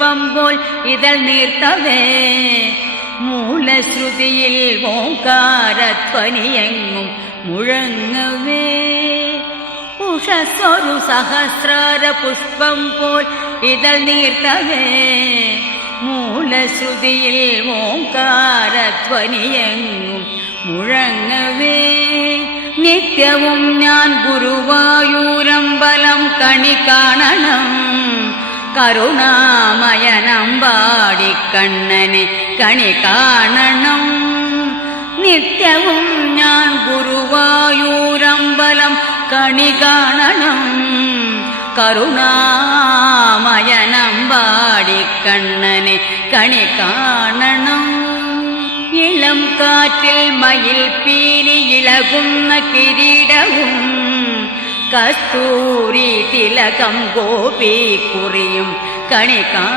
പുഷ്പം പോൽ ഇതൾ നീർത്തവേ മൂലശ്രുതിയിൽ ഓംകാരധ്വനിയെങ്ങും മുഴങ്ങവേ ഉഷസ്സൊരു സഹസ്രാര പുഷ്പം പോൽ ഇതൾ നീർത്തവേ മൂലശ്രുതിയിൽ ഓംകാരധ്വനിയെങ്ങും മുഴങ്ങവേ നിത്യവും ഞാൻ ഗുരുവായൂരമ്പലം കണി കാണണം കരുണാമയനമ്പാടിക്കണ്ണനെ കണി കാണണം നിത്യവും ഞാൻ ഗുരുവായൂരമ്പലം കണി കാണണം കരുണാമയനമ്പാടിക്കണ്ണനെ കണി കാണണം ഇളം കാറ്റിൽ മയിൽ പീലി ഇളകുന്ന കിരീടവും കസ്തൂരി തിലകം ഗോപി കുറിയും കണി